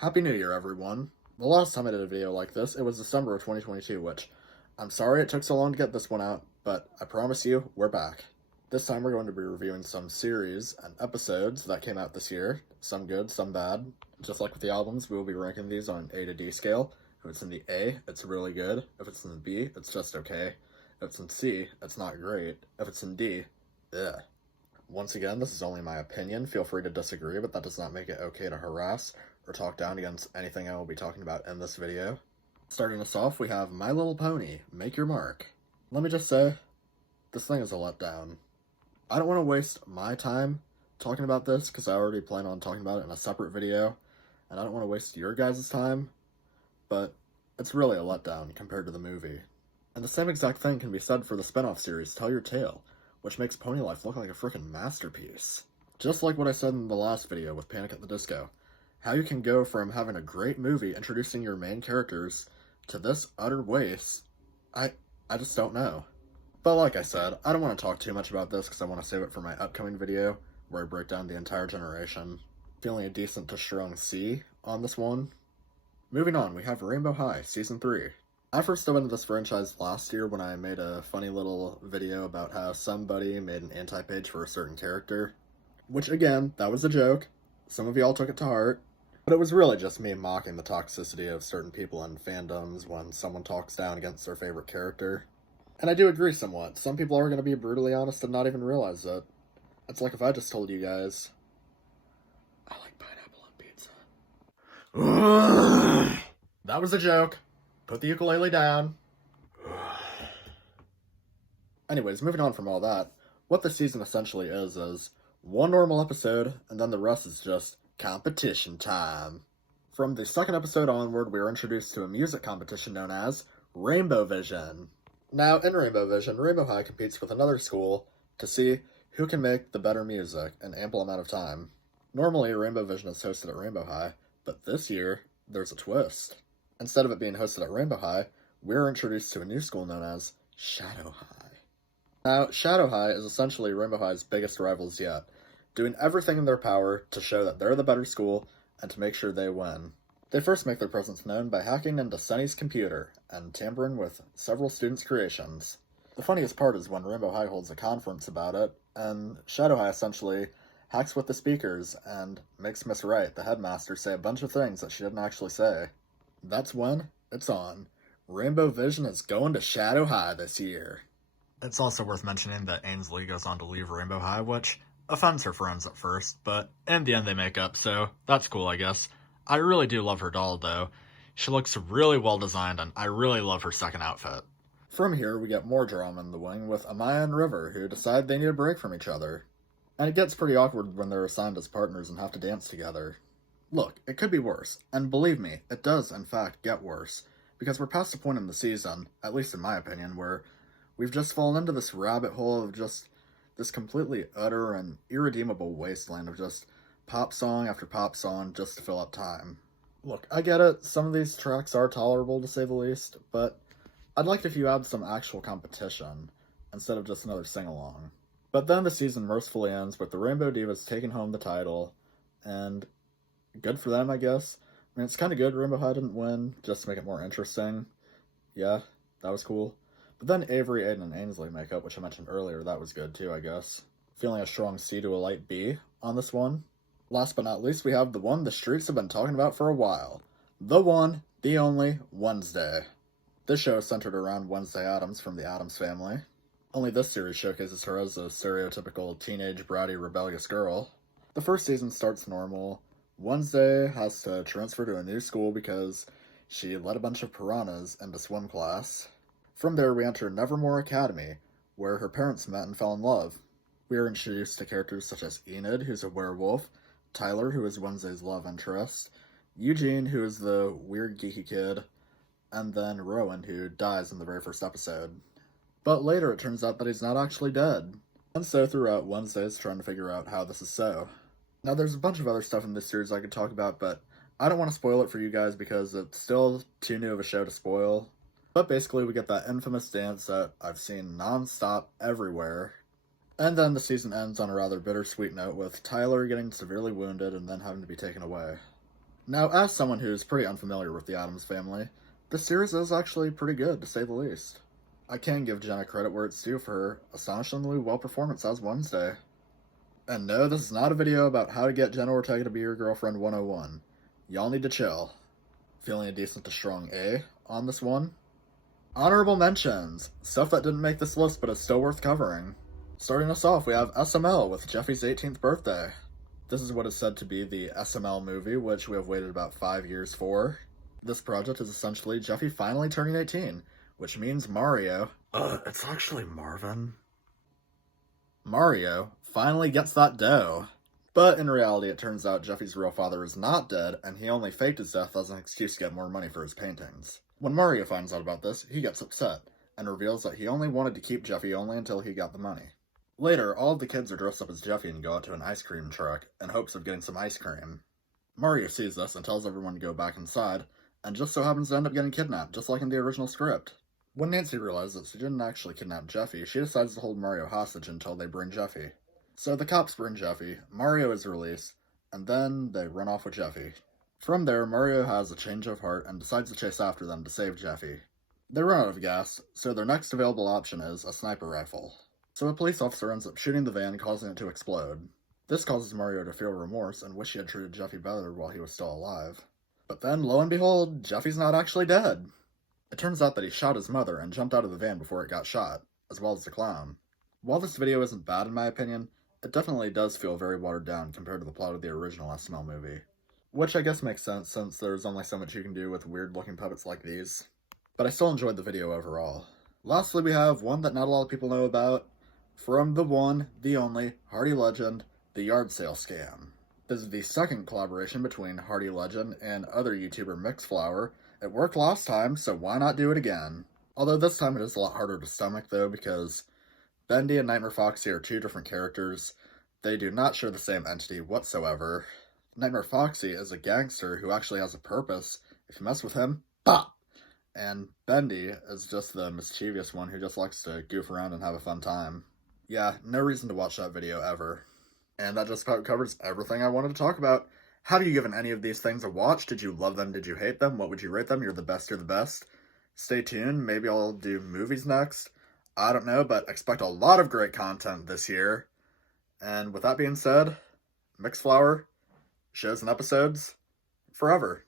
Happy New Year, everyone. The last time I did a video like this, it was December of 2022, which I'm sorry it took so long to get this one out, but I promise you, we're back. This time we're going to be reviewing some series and episodes that came out this year, some good, some bad. Just like with the albums, we will be ranking these on an A to D scale. If it's in the A, it's really good. If it's in the B, it's just okay. If it's in C, it's not great. If it's in D, ugh. Once again, this is only my opinion. Feel free to disagree, but that does not make it okay to harass or talk down against anything I will be talking about in this video. Starting us off, we have My Little Pony, Make Your Mark. Let me just say, this thing is a letdown. I don't want to waste my time talking about this because I already plan on talking about it in a separate video, and I don't want to waste your guys' time, but it's really a letdown compared to the movie. And the same exact thing can be said for the spin-off series, Tell Your Tale, which makes Pony Life look like a freaking masterpiece. Just like what I said in the last video with Panic at the Disco. How you can go from having a great movie introducing your main characters to this utter waste, I just don't know. But like I said, I don't want to talk too much about this because I want to save it for my upcoming video, where I break down the entire generation. Feeling a decent to strong C on this one. Moving on, we have Rainbow High, Season 3. I first dove into this franchise last year when I made a funny little video about how somebody made an anti-page for a certain character. Which, again, that was a joke. Some of y'all took it to heart. But it was really just me mocking the toxicity of certain people in fandoms when someone talks down against their favorite character. And I do agree somewhat. Some people are going to be brutally honest and not even realize it. It's like if I just told you guys, I like pineapple on pizza. That was a joke. Put the ukulele down. Anyways, moving on from all that, what this season essentially is one normal episode, and then the rest is just competition time. From the second episode onward, we are introduced to a music competition known as Rainbow Vision. Now, in Rainbow Vision, Rainbow High competes with another school to see who can make the better music in ample amount of time. Normally, Rainbow Vision is hosted at Rainbow High, but this year, there's a twist. Instead of it being hosted at Rainbow High, we're introduced to a new school known as Shadow High. Now, Shadow High is essentially Rainbow High's biggest rivals yet, doing everything in their power to show that they're the better school and to make sure they win. They first make their presence known by hacking into Sunny's computer and tampering with several students' creations. The funniest part is when Rainbow High holds a conference about it, and Shadow High essentially hacks with the speakers and makes Miss Wright, the headmaster, say a bunch of things that she didn't actually say. That's when it's on. Rainbow Vision is going to Shadow High this year. It's also worth mentioning that Ainsley goes on to leave Rainbow High, which offends her friends at first, but in the end they make up, so that's cool, I guess. I really do love her doll, though. She looks really well designed, and I really love her second outfit. From here, we get more drama in the wing with Amaya and River, who decide they need a break from each other. And it gets pretty awkward when they're assigned as partners and have to dance together. Look, it could be worse, and believe me, it does in fact get worse, because we're past the point in the season, at least in my opinion, where we've just fallen into this rabbit hole of just this completely utter and irredeemable wasteland of just pop song after pop song just to fill up time. Look, I get it, some of these tracks are tolerable to say the least, but I'd like if you add some actual competition, instead of just another sing-along. But then the season mercifully ends with the Rainbow Divas taking home the title, and good for them, I guess. I mean, it's kind of good Rainbow High didn't win, just to make it more interesting. Yeah, that was cool. But then Avery, Aiden, and Ainsley make up, which I mentioned earlier. That was good too, I guess. Feeling a strong C to a light B on this one. Last but not least, we have the one the streets have been talking about for a while. The one, the only, Wednesday. This show is centered around Wednesday Addams from the Addams Family. Only this series showcases her as a stereotypical teenage, bratty, rebellious girl. The first season starts normal. Wednesday has to transfer to a new school because she led a bunch of piranhas into swim class. From there, we enter Nevermore Academy, where her parents met and fell in love. We are introduced to characters such as Enid, who's a werewolf, Tyler, who is Wednesday's love interest, Eugene, who is the weird geeky kid, and then Rowan, who dies in the very first episode. But later it turns out that he's not actually dead. And so throughout, Wednesday is trying to figure out how this is so. Now there's a bunch of other stuff in this series I could talk about, but I don't want to spoil it for you guys because it's still too new of a show to spoil. But basically we get that infamous dance that I've seen non-stop everywhere. And then the season ends on a rather bittersweet note with Tyler getting severely wounded and then having to be taken away. Now, as someone who's pretty unfamiliar with the Addams family, this series is actually pretty good, to say the least. I can give Jenna credit where it's due for her astonishingly well performance as Wednesday. And no, this is not a video about how to get Jenna Ortega to be your girlfriend 101. Y'all need to chill. Feeling a decent to strong A on this one? Honorable mentions. Stuff that didn't make this list but is still worth covering. Starting us off, we have SML with Jeffy's 18th birthday. This is what is said to be the SML movie, which we have waited about 5 years for. This project is essentially Jeffy finally turning 18, which means Mario... it's actually Marvin. Mario finally gets that dough. But in reality, it turns out Jeffy's real father is not dead, and he only faked his death as an excuse to get more money for his paintings. When Mario finds out about this, he gets upset, and reveals that he only wanted to keep Jeffy only until he got the money. Later, all of the kids are dressed up as Jeffy and go out to an ice cream truck in hopes of getting some ice cream. Mario sees this and tells everyone to go back inside, and just so happens to end up getting kidnapped, just like in the original script. When Nancy realizes that she didn't actually kidnap Jeffy, she decides to hold Mario hostage until they bring Jeffy. So the cops bring Jeffy, Mario is released, and then they run off with Jeffy. From there, Mario has a change of heart and decides to chase after them to save Jeffy. They run out of gas, so their next available option is a sniper rifle. So a police officer ends up shooting the van, causing it to explode. This causes Mario to feel remorse and wish he had treated Jeffy better while he was still alive. But then, lo and behold, Jeffy's not actually dead. It turns out that he shot his mother and jumped out of the van before it got shot, as well as the clown. While this video isn't bad in my opinion, it definitely does feel very watered down compared to the plot of the original SML movie. Which I guess makes sense since there's only so much you can do with weird looking puppets like these. But I still enjoyed the video overall. Lastly, we have one that not a lot of people know about. From the one, the only, Hardy Legend, the yard sale scam. This is the second collaboration between Hardy Legend and other YouTuber Mixflower. It worked last time, so why not do it again? Although this time it is a lot harder to stomach though, because Bendy and Nightmare Foxy are two different characters. They do not share the same entity whatsoever. Nightmare Foxy is a gangster who actually has a purpose. If you mess with him, bop! And Bendy is just the mischievous one who just likes to goof around and have a fun time. Yeah, no reason to watch that video ever. And that just about covers everything I wanted to talk about. Have you given any of these things a watch? Did you love them? Did you hate them? What would you rate them? You're the best, you're the best. Stay tuned, maybe I'll do movies next. I don't know, but expect a lot of great content this year. And with that being said, Mixflower, shows and episodes, forever.